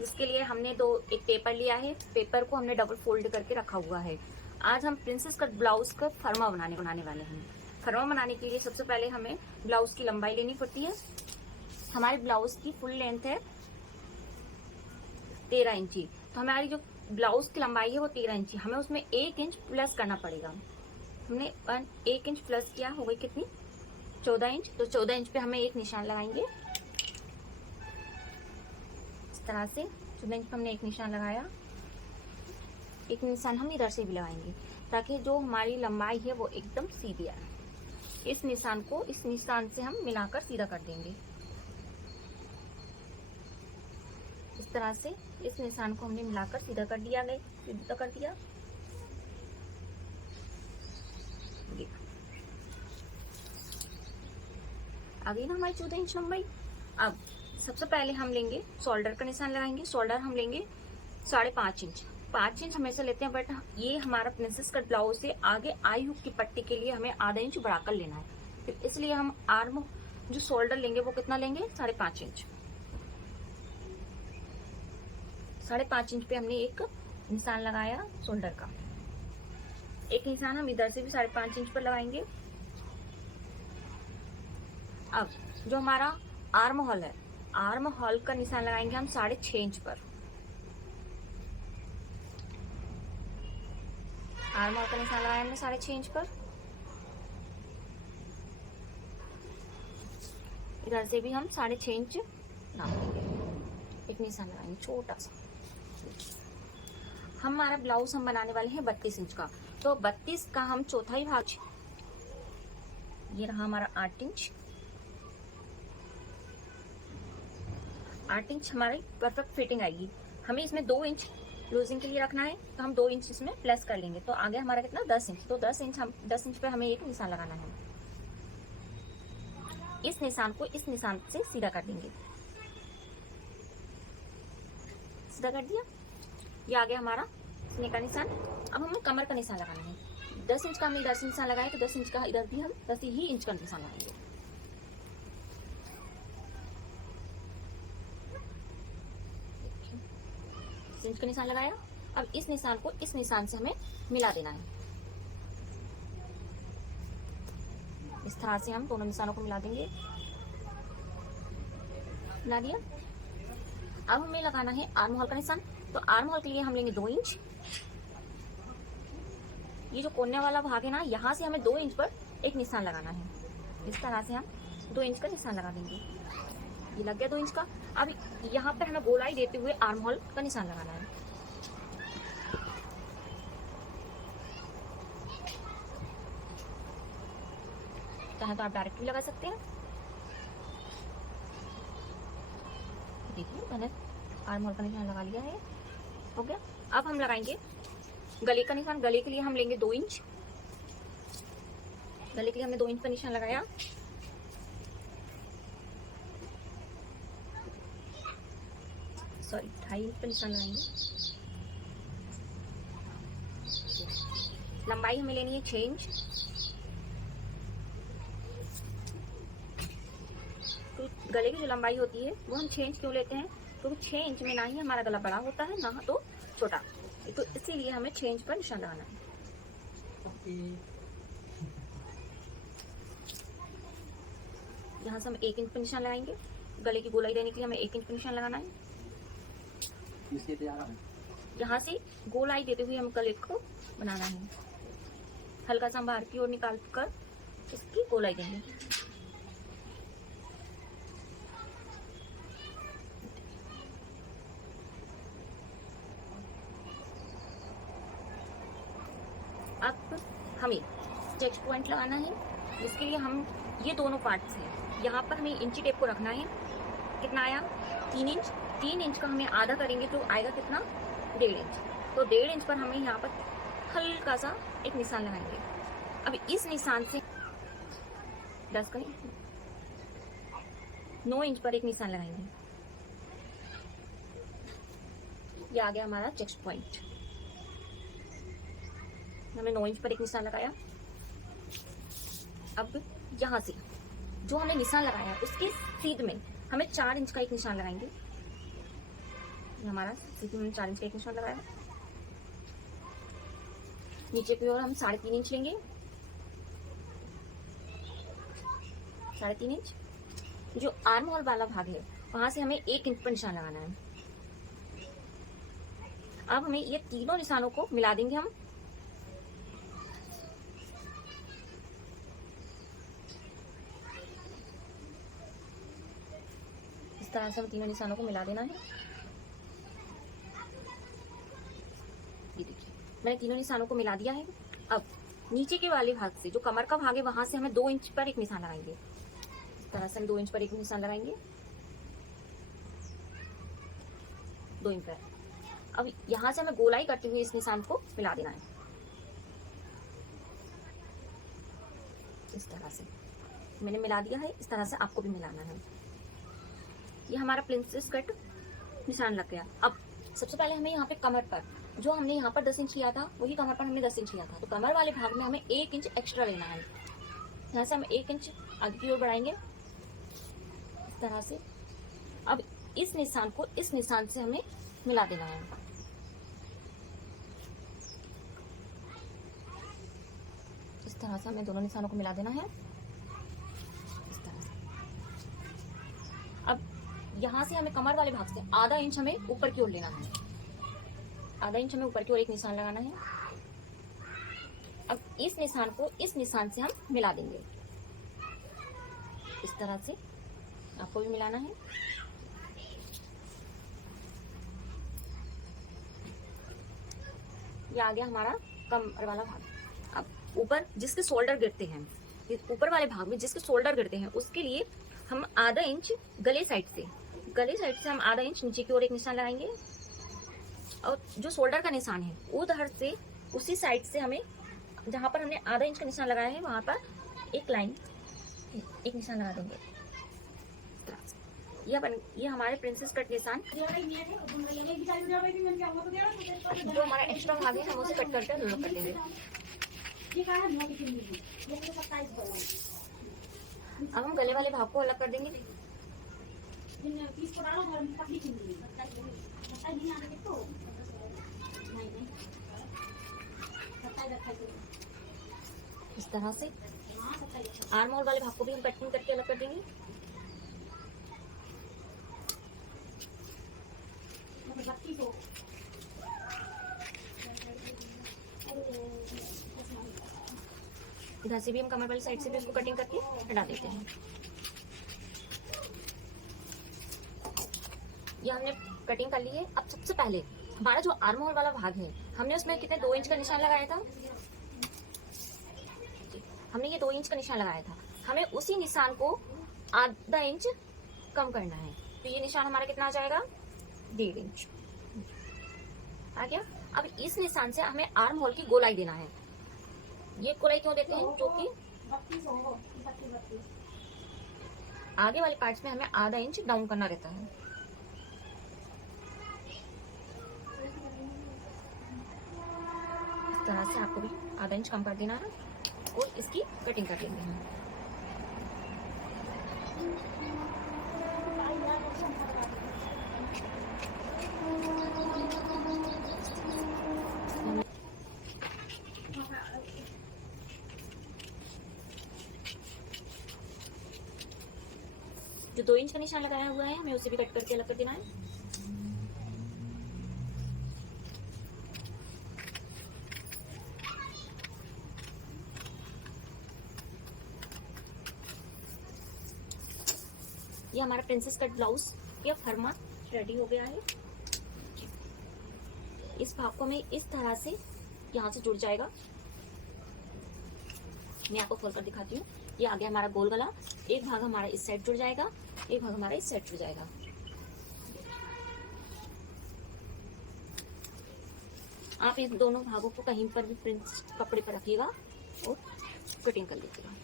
जिसके लिए हमने एक पेपर लिया है। पेपर को हमने डबल फोल्ड करके रखा हुआ है। आज हम प्रिंसेस कट ब्लाउज का फरमा बनाने वाले हैं। फरमा बनाने के लिए सबसे पहले हमें ब्लाउज की लंबाई लेनी पड़ती है। हमारे ब्लाउज की फुल लेंथ है 13 इंची, तो हमारी जो ब्लाउज की लंबाई है वो 13 इंची, हमें उसमें 1 इंच प्लस करना पड़ेगा। हमने 1 इंच प्लस किया, हो गई कितनी 14 इंच। तो 14 इंच पे हमें एक निशान लगाएंगे इस तरह से। 14 इंच पे हमने एक निशान लगाया। एक निशान हम इधर से भी लगाएंगे ताकि जो हमारी लंबाई है वो एकदम सीधी आए। इस निशान को इस निशान से हम मिलाकर सीधा कर देंगे इस तरह से। इस निशान को हमने मिलाकर सीधा कर दिया सीधा कर दिया। आ गई ना हमारी 14 इंच लंबाई। अब सबसे पहले हम लेंगे शोल्डर का निशान लगाएंगे। शोल्डर हम लेंगे 5.5 इंच। 5 इंच हमेशा लेते हैं, बट ये हमारा प्रिंसेस कट ब्लाउज से आगे आई हुक की पट्टी के लिए हमें आधा इंच बढ़ाकर लेना है। तो इसलिए हम आर्म जो शोल्डर लेंगे वो कितना लेंगे 5.5 इंच। 5.5 इंच पे हमने एक निशान लगाया शोल्डर का। एक निशान हम इधर से भी 5.5 इंच पर लगाएंगे। अब जो हमारा आर्म होल है, आर्म होल का निशान लगाएंगे हम 6.5 इंच पर। आर्म होल का निशान लगाया हमने 6.5 इंच पर। इधर से भी हम 6.5 इंच नापेंगे, एक निशान लगाएंगे छोटा सा। हमारा ब्लाउज हम बनाने वाले हैं 32 इंच का, तो 32 का हम चौथाई भाग, ये रहा हमारा 8 इंच। 8 इंच हमारी परफेक्ट फिटिंग आएगी। हमें इसमें 2 इंच लूजिंग के लिए रखना है, तो हम 2 इंच इसमें प्लस कर लेंगे, तो आगे हमारा कितना 10 इंच। तो 10 इंच पे हमें एक निशान लगाना है। इस निशान को इस निशान से सीधा कर देंगे। सीधा कर दिया, ये आ गया हमारा सीने का निशान। अब हमें कमर का निशान लगाना है। 10 इंच का हमने इधर से निशान लगाया, तो 10 इंच का इधर भी हम 10 ही इंच का निशान लगाएंगे। इंच का निशान लगाया। अब इस निशान को इस निशान से हमें मिला देना है। इस तरह से हम दोनों निशानों को मिला देंगे। मिला दिया। अब हमें लगाना है आर्म होल का निशान। तो आर्म होल के लिए हम लेंगे 2 इंच। ये जो कोने वाला भाग है ना, यहाँ से हमें 2 इंच पर एक निशान लगाना है। इस तरह से हम 2 इंच का निशान लगा देंगे। ये लग गया 2 इंच का। अब यहाँ पर हमें गोलाई देते हुए आर्म होल का निशान लगाना है। चाहे तो आप डायरेक्ट भी लगा सकते हैं। देखिए मैंने आर्म होल का निशान लगा लिया है, हो गया। अब हम लगाएंगे गले का निशान। गले के लिए हम लेंगे 2 इंच। गले के लिए हमने 2 इंच का निशान लगाया। सॉरी 2.5 इंच का निशान लगाएंगे। लंबाई हमें लेनी है 6 इंच। तो गले की जो लंबाई होती है वो हम 6 इंच क्यों लेते हैं, क्योंकि 6 इंच में ना ही हमारा गला बड़ा होता है ना तो छोटा, तो इसीलिए हमें 6 इंच पर निशान लगाना है। यहाँ से हम 1 इंच पर निशान लगाएंगे। गले की गोलाई देने के लिए हमें 1 इंच पर निशान लगाना है। यहाँ से गोलाई देते हुए हम गले को बनाना है। हल्का सा बाहर की ओर निकाल कर इसकी गोलाई देंगे। अब हमें चेस्ट पॉइंट लगाना है, जिसके लिए हम ये दोनों पार्ट्स हैं, यहाँ पर हमें इंची टेप को रखना है। कितना आया 3 इंच। 3 इंच का हमें आधा करेंगे तो आएगा कितना 1.5 इंच। तो 1.5 इंच पर हमें यहाँ पर हल्का सा एक निशान लगाएंगे। अब इस निशान से 10 करें 9 इंच पर एक निशान लगाएंगे। ये आ गया हमारा चेस्ट पॉइंट। हमने 9 इंच पर एक निशान लगाया। अब यहाँ से जो हमने निशान लगाया उसके सीध में हमें 4 इंच का एक निशान लगाएंगे। ये हमारा सीधी हमने 4 इंच का एक निशान लगाया है। नीचे की ओर हम 3.5 इंच लेंगे, 3.5 इंच। जो आर्म होल वाला भाग है वहां से हमें 1 इंच पर निशान लगाना है। अब हमें ये तीनों निशानों को मिला देंगे हम। इस तरह से हम तीनों निशानों को मिला देना है। ये देखिए मैंने तीनों निशानों को मिला दिया है। अब नीचे के वाले भाग से, जो कमर का भाग है, वहां से हमें 2 इंच पर एक निशान लगाएंगे। इस तरह से हम 2 इंच पर एक निशान लगाएंगे, 2 इंच पर। अब यहां से हमें गोलाई करते हुए इस निशान को मिला देना है। इस तरह से मैंने मिला दिया है। इस तरह से आपको भी मिलाना है। ये हमारा प्रिंसेस कट निशान लग गया। अब सबसे पहले हमें यहाँ पे कमर पर, जो हमने यहाँ पर 10 इंच लिया था, वही कमर पर हमने 10 इंच लिया था, तो कमर वाले भाग में हमें 1 इंच एक्स्ट्रा लेना है। यहाँ से हम 1 इंच आगे की ओर बढ़ाएंगे, इस तरह से। अब इस निशान को इस निशान से हमें मिला देना है। इस तरह से हमें दोनों निशानों को मिला देना है, इस तरह से। अब यहाँ से हमें कमर वाले भाग से आधा इंच हमें ऊपर की ओर लेना है। आधा इंच हमें ऊपर की ओर एक निशान लगाना है। अब इस निशान को इस निशान से हम मिला देंगे, इस तरह से। आपको भी मिलाना है। ये आ गया हमारा कमर वाला भाग। अब ऊपर जिसके शोल्डर गिरते हैं, ऊपर वाले भाग में जिसके शोल्डर गिरते हैं, उसके लिए हम आधा इंच गले साइड से हम आधा इंच नीचे की ओर एक निशान लगाएंगे। और जो शोल्डर का निशान है उधर से, उसी साइड से हमें, जहां पर हमने आधा इंच का निशान लगाया है, वहां पर एक लाइन, एक निशान लगा देंगे। ये हमारे प्रिंसेस कट निशान। जो हमारा एक्स्ट्रा भाग है हम उसे कट करके अलग कर देंगे। अब हम गले वाले भाग को अलग कर देंगे। इस तरह से आर्म होल वाले भाग को भी हम कटिंग करके अलग कर देंगे। इधर से भी हम कमर वाली साइड से भी उसको कटिंग करके हटा देते हैं। ये हमने कटिंग कर ली है। अब सबसे पहले हमारा जो आर्म होल वाला भाग है, हमने उसमें कितने 2 इंच का निशान लगाया था। हमने ये 2 इंच का निशान लगाया था। हमें उसी निशान को आधा इंच कम करना है। तो ये निशान हमारा कितना आ जाएगा, 1.5 इंच आ गया। अब इस निशान से हमें आर्म होल की गोलाई देना है। ये गोलाई क्यों देते हैं, क्योंकि आगे वाले पार्ट्स में हमें आधा इंच डाउन करना रहता है। इस तरह से आपको भी आधा इंच कम कर देना है और इसकी कटिंग कर लेंगे हम। जो 2 इंच का निशान लगाया हुआ है, हमें उसे भी कट करके अलग कर देना है। ये हमारा प्रिंसेस कट ब्लाउज या फर्मा रेडी हो गया है। इस भाग को मैं इस तरह से यहाँ से जुड़ जाएगा। मैं आपको खोल कर दिखाती हूँ। ये आ गया हमारा गोल गला। एक भाग हमारा इस साइड जुड़ जाएगा, एक भाग हमारा इस साइड जुड़ जाएगा। आप इन दोनों भागों को कहीं पर भी प्रिंट कपड़े पर रखिएगा और कटिंग कर लीजिएगा।